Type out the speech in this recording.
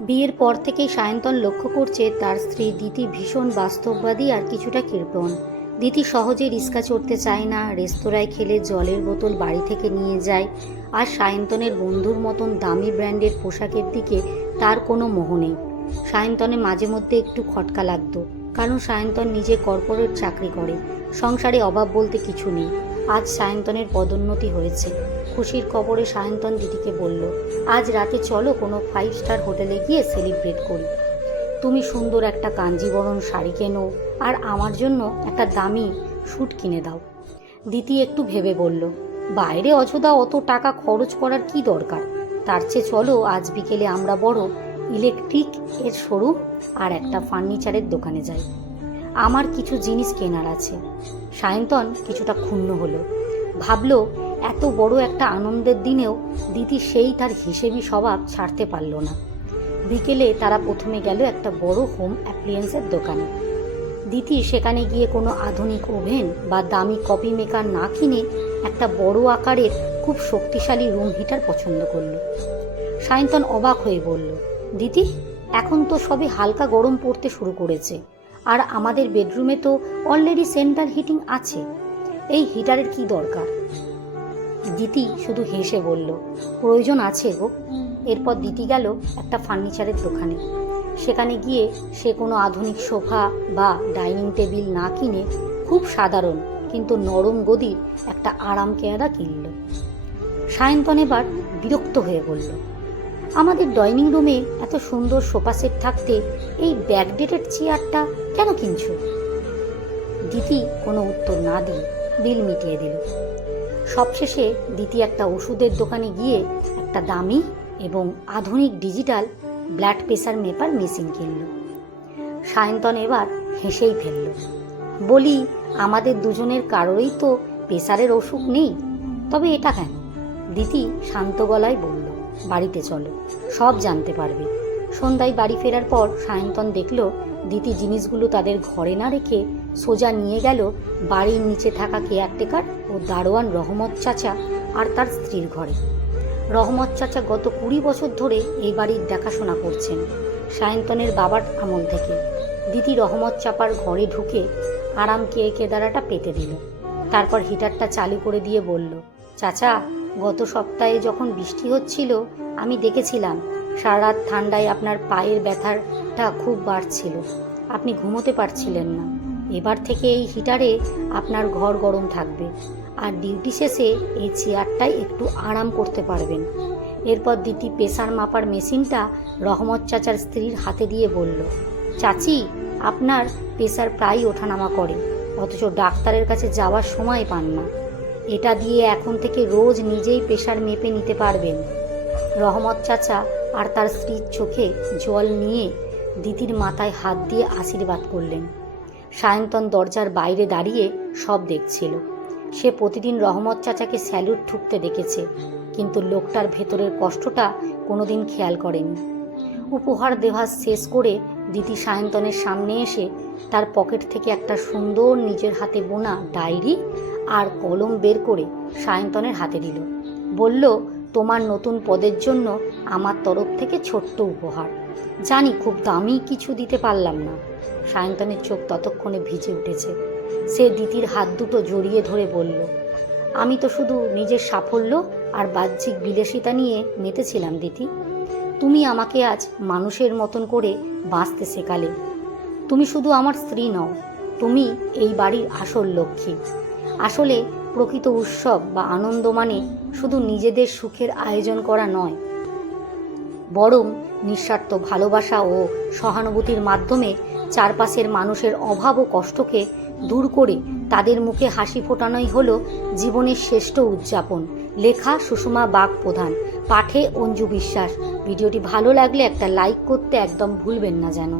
বিয়ের পর থেকেই সায়ন্তন লক্ষ্য করছে তার স্ত্রী দিতি ভীষণ বাস্তববাদী আর কিছুটা কৃপণ। দিতি সহজে রিস্কা চড়তে চায় না, রেস্তোরাঁয় খেলে জলের বোতল বাড়ি থেকে নিয়ে যায়, আর সায়ন্তনের বন্ধুর মতন দামি ব্র্যান্ডের পোশাকের দিকে তার কোনো মোহ নেই। সায়ন্তনে মাঝে মধ্যে একটু খটকা লাগতো, কারণ সায়ন্তন নিজে কর্পোরেট চাকরি করে, সংসারে অভাব বলতে কিছু নেই। আজ সায়ন্তনের পদোন্নতি হয়েছে। খুশির খবরে সায়ন্তন দিদিকে বলল, আজ রাতে চলো কোনো 5 স্টার হোটেলে গিয়ে সেলিব্রেট করি। তুমি সুন্দর একটা কাঞ্জিবরণ শাড়ি কেনো আর আমার জন্য একটা দামি স্যুট কিনে দাও। দিদি একটু ভেবে বলল, বাইরে অযথা অত টাকা খরচ করার কি দরকার, তার চেয়ে চলো আজ বিকেলে আমরা বড় ইলেকট্রিক এর শোরুম আর একটা ফার্নিচারের দোকানে যাই, আমার কিছু জিনিস কেনার আছে। সায়ন্তন কিছুটা ক্ষুণ্ণ হলো, ভাবল এত বড় একটা আনন্দের দিনেও দিদি সেই তার হিসেবি স্বভাব ছাড়তে পারল না। বিকেলে তারা প্রথমে গেল একটা বড় হোম অ্যাপ্লিয়েন্সের দোকানে। দিদি সেখানে গিয়ে কোনো আধুনিক ওভেন বা দামি কফি মেকার না কিনে একটা বড় আকারের খুব শক্তিশালী রুম হিটার পছন্দ করল। সায়ন্তন অবাক হয়ে বলল, দিদি এখন তো সবে হালকা গরম পড়তে শুরু করেছে, আর আমাদের বেডরুমে তো অলরেডি সেন্ট্রাল হিটিং আছে, এই হিটারের কি দরকার? দিদি শুধু হেসে বলল, প্রয়োজন আছে গো। এরপর দিদি গেল একটা ফার্নিচারের দোকানে। সেখানে গিয়ে সে কোনো আধুনিক সোফা বা ডাইনিং টেবিল না কিনে খুব সাধারণ কিন্তু নরম গদির একটা আরাম কেয়ারা কিনল। সায়ন্তন এবার বিরক্ত হয়ে বলল, আমাদের ডাইনিং রুমে এত সুন্দর সোফা সেট থাকতে এই ব্যাকডেটেড চেয়ারটা কেন কিনছো? দিদি কোনো উত্তর না দিয়ে বিল মিটিয়ে দিল। সবশেষে দিদি একটা ওষুধের দোকানে গিয়ে একটা দামি এবং আধুনিক ডিজিটাল ব্লাড প্রেশার মেপার মেশিন কিনল। সায়ন্তন এবার হেসেই ফেলল, বলি আমাদের দুজনের কারোরই তো প্রেশারের অসুখ নেই, তবে এটা কেন? দিদি শান্ত গলায় বলল, বাড়িতে চলো, সব জানতে পারবে। সন্ধ্যায় বাড়ি ফেরার পর সায়ন্তন দেখল দিদি জিনিসগুলো তাদের ঘরে না রেখে সোজা নিয়ে গেল বাড়ির নিচে থাকা কেয়ারটেকার ও দারোয়ান রহমত চাচা আর তার স্ত্রীর ঘরে। রহমত চাচা গত 20 বছর ধরে এই বাড়ির দেখাশোনা করছেন, সায়ন্তনের বাবার আমল থেকে। দিদি রহমত চাপার ঘরে ঢুকে আরাম কেদারাটা পেতে দিল, তারপর হিটারটা চালু করে দিয়ে বলল, চাচা গত সপ্তাহে যখন বৃষ্টি হচ্ছিল আমি দেখেছিলাম সারা রাত ঠান্ডায় আপনার পায়ের ব্যথাটা খুব বাড়ছিল, আপনি ঘুমোতে পারছিলেন না। এবার থেকে এই হিটারে আপনার ঘর গরম থাকবে, আর ডিউটি শেষে এই চেয়ারটায় একটু আরাম করতে পারবেন। এরপর দিদি প্রেসার মাপার মেশিনটা রহমত চাচার স্ত্রীর হাতে দিয়ে বলল, চাচি আপনার প্রেসার প্রায়ই ওঠানামা করে, অথচ ডাক্তারের কাছে যাওয়ার সময় পান না, এটা দিয়ে এখন থেকে রোজ নিজেই প্রেসার মেপে নিতে পারবেন। রহমত চাচা আর তার স্ত্রীর চোখে জল নিয়ে দিদির মাথায় হাত দিয়ে আশীর্বাদ করলেন। সায়ন্তন দরজার বাইরে দাঁড়িয়ে সব দেখছিল। সে প্রতিদিন রহমত চাচাকে স্যালুট ঠুকতে দেখেছে, কিন্তু লোকটার ভেতরের কষ্টটা কোনোদিন খেয়াল করেনি। উপহার দেওয়া শেষ করে দিদি সায়ন্তনের সামনে এসে তার পকেট থেকে একটা সুন্দর নিজের হাতে বোনা ডায়েরি আর কলম বের করে সায়ন্তনের হাতে দিল। বলল, তোমার নতুন পদের জন্য আমার তরফ থেকে ছোট্ট উপহার। জানি খুব দামি কিছু দিতে পারলাম না। সায়ন্তনের চোখ ততক্ষণে ভিজে উঠেছে। সে দিদির হাত দুটো জড়িয়ে ধরে বলল, আমি তো শুধু নিজের সাফল্য আর বাহ্যিক বিলাসিতা নিয়ে মেতেছিলাম দিদি। তুমি আমাকে আজ মানুষের মতন করে বাঁচতে শেখালে। তুমি শুধু আমার স্ত্রী নও, তুমি এই বাড়ির আসল লক্ষ্মী। আসলে প্রকৃত উৎসব বা আনন্দ মানে শুধু নিজেদের সুখের আয়োজন করা নয়, বরং নিঃস্বার্থ ভালোবাসা ও সহানুভূতির মাধ্যমে চারপাশের মানুষের অভাব ও কষ্টকে দূর করে তাদের মুখে হাসি ফোটানোই হলো জীবনের শ্রেষ্ঠ উদযাপন। লেখা সুষমা বাগ প্রধান, পাঠে অঞ্জু বিশ্বাস। ভিডিওটি ভালো লাগলে একটা লাইক করতে একদম ভুলবেন না যেন।